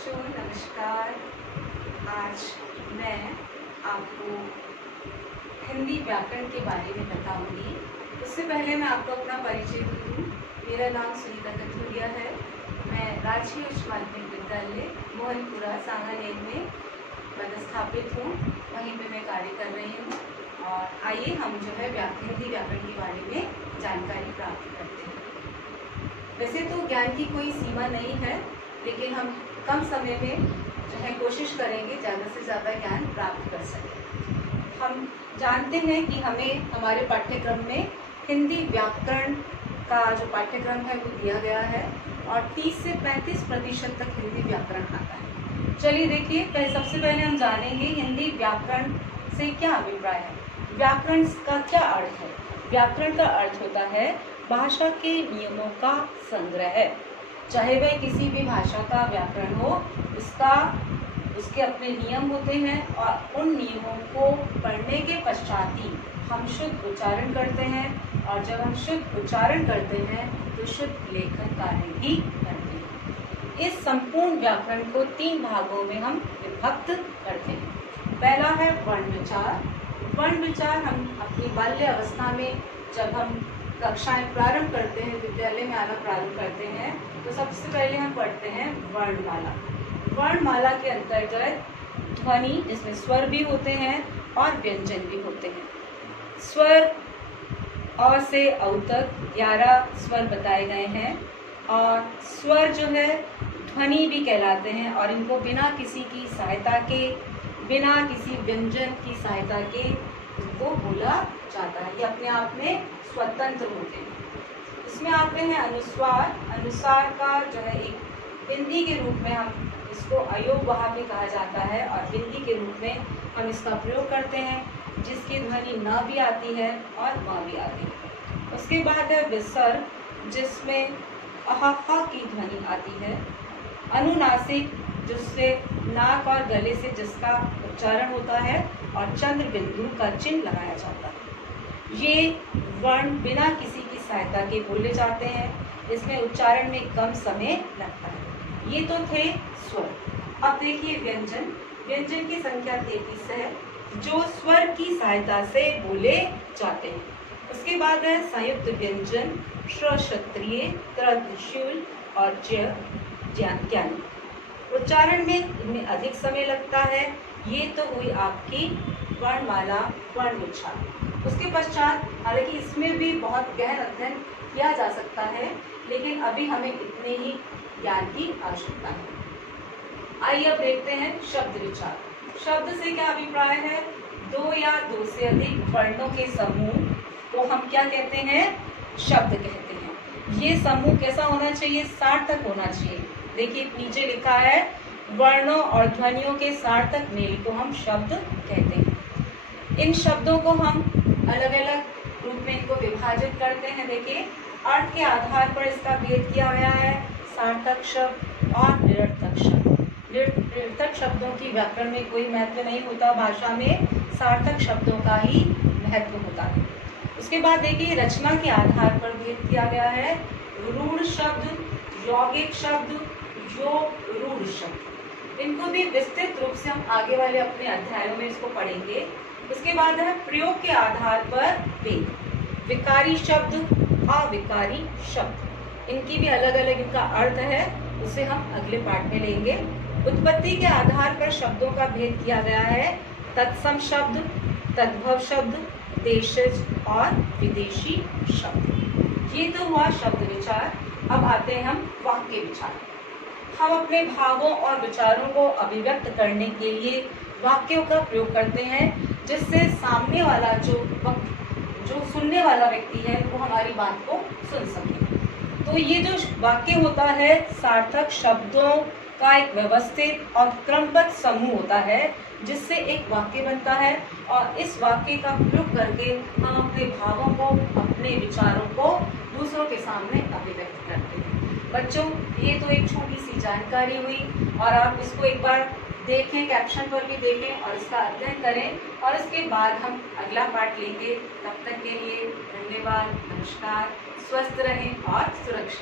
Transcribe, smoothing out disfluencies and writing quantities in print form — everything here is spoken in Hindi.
बच्चों नमस्कार। आज मैं आपको हिंदी व्याकरण के बारे में बताऊंगी। उससे पहले मैं आपको अपना परिचय दूँ। मेरा नाम सुनीता कथुरिया है। मैं राजकीय उच्च माध्यमिक विद्यालय मोहनपुरा सांगानेर में पदस्थापित हूँ। वहीं पे मैं कार्य कर रही हूँ। और आइए हम जो है हिंदी व्याकरण के बारे में जानकारी प्राप्त करते हैं। वैसे तो ज्ञान की कोई सीमा नहीं है, लेकिन हम कम समय में जो है कोशिश करेंगे ज़्यादा से ज़्यादा ज्ञान प्राप्त कर सकें। हम जानते हैं कि हमें हमारे पाठ्यक्रम में हिंदी व्याकरण का जो पाठ्यक्रम है वो दिया गया है और 30 से 35% तक हिंदी व्याकरण आता है। चलिए देखिए, सबसे पहले हम जानेंगे हिंदी व्याकरण से क्या अभिप्राय है। व्याकरण का क्या अर्थ है? व्याकरण का अर्थ होता है भाषा के नियमों का संग्रह। चाहे वह किसी भी भाषा का व्याकरण हो, उसके अपने नियम होते हैं और उन नियमों को पढ़ने के पश्चात ही हम शुद्ध उच्चारण करते हैं। और जब हम शुद्ध उच्चारण करते हैं तो शुद्ध लेखन कार्य भी करते हैं। इस संपूर्ण व्याकरण को 3 भागों में हम विभक्त करते हैं। पहला है वर्ण विचार। वर्ण विचार हम अपनी बाल्य अवस्था में जब हम कक्षाएं प्रारंभ करते हैं, विद्यालय में आना प्रारंभ करते हैं, तो सबसे पहले हम पढ़ते हैं वर्णमाला। वर्णमाला के अंतर्गत ध्वनि, जिसमें स्वर भी होते हैं और व्यंजन भी होते हैं। स्वर अ से औ तक 11 स्वर बताए गए हैं और स्वर जो है ध्वनि भी कहलाते हैं और इनको बिना किसी की सहायता के, बिना किसी व्यंजन की सहायता के इनको बोला जाता है। ये अपने आप में स्वतंत्र होते हैं। इसमें आते हैं अनुस्वार। अनुस्वार का जो है एक बिंदी के रूप में हम इसको अयोग वहा भी कहा जाता है और बिंदी के रूप में हम इसका प्रयोग करते हैं, जिसकी ध्वनि न भी आती है और म भी आती है। उसके बाद है विसर्ग, जिसमें अहा की ध्वनि आती है। अनुनासिक, जिससे नाक और गले से जिसका उच्चारण होता है और चंद्र बिंदु का चिन्ह लगाया जाता है। ये वर्ण बिना किसी की सहायता के बोले जाते हैं। इसमें उच्चारण में कम समय लगता है। ये तो थे स्वर। अब देखिए व्यंजन। व्यंजन की संख्या 33 है, जो स्वर की सहायता से बोले जाते हैं। उसके बाद है संयुक्त व्यंजन, श्र क्षत्रिय, त्र शूल और ज्ञानी। उच्चारण में इनमें अधिक समय लगता है। ये तो हुई आपकी वर्णमाला, वर्ण उच्चारण। उसके पश्चात हालांकि इसमें भी बहुत गहन अध्ययन किया जा सकता है, लेकिन अभी हमें इतने ही ज्ञान की आवश्यकता है। आइए अब देखते हैं शब्द विचार। शब्द से क्या अभिप्राय है? 2 या 2 से अधिक वर्णों के समूह को हम क्या कहते हैं? शब्द कहते हैं। ये समूह कैसा होना चाहिए? सार्थक होना चाहिए। देखिए नीचे लिखा है वर्णों और ध्वनियों के सार्थक मेल को हम शब्द कहते हैं। इन शब्दों को हम अलग अलग रूप में इनको विभाजित करते हैं। देखिए अर्थ के आधार पर इसका भेद किया गया है, सार्थक शब्द और निरर्थक शब्द। निरर्थक शब्दों की व्याकरण में कोई महत्व नहीं होता, भाषा में सार्थक शब्दों का ही महत्व होता है। उसके बाद देखिए रचना के आधार पर भेद किया गया है, रूढ़ शब्द, यौगिक शब्द, रूढ़ शब्द। इनको भी विस्तृत रूप से हम आगे वाले अपने अध्यायों में इसको पढ़ेंगे। उसके बाद है प्रयोग के आधार पर भेद, विकारी शब्द, अविकारी शब्द। इनकी भी अलग अलग इनका अर्थ है, उसे हम अगले पाठ में लेंगे। उत्पत्ति के आधार पर शब्दों का भेद किया गया है, तत्सम शब्द, तद्भव शब्द, देशज और विदेशी शब्द। ये तो हुआ शब्द विचार। अब आते हैं हम वाक्य विचार। हम अपने भावों और विचारों को अभिव्यक्त करने के लिए वाक्यों का प्रयोग करते हैं, जिससे सामने वाला जो सुनने वाला व्यक्ति है वो हमारी बात को सुन सके। तो ये जो वाक्य होता है, सार्थक शब्दों का एक व्यवस्थित और क्रमबद्ध समूह होता है, जिससे एक वाक्य बनता है। और इस वाक्य का प्रयोग करके हम अपने भावों को, अपने विचारों को दूसरों के सामने अभिव्यक्त करते हैं। बच्चों, ये तो एक छोटी सी जानकारी हुई और आप इसको एक बार देखें, कैप्शन पर भी देखें और इसका अध्ययन करें और इसके बाद हम अगला पाठ लेंगे। तब तक के लिए धन्यवाद, नमस्कार, स्वस्थ रहें और सुरक्षित।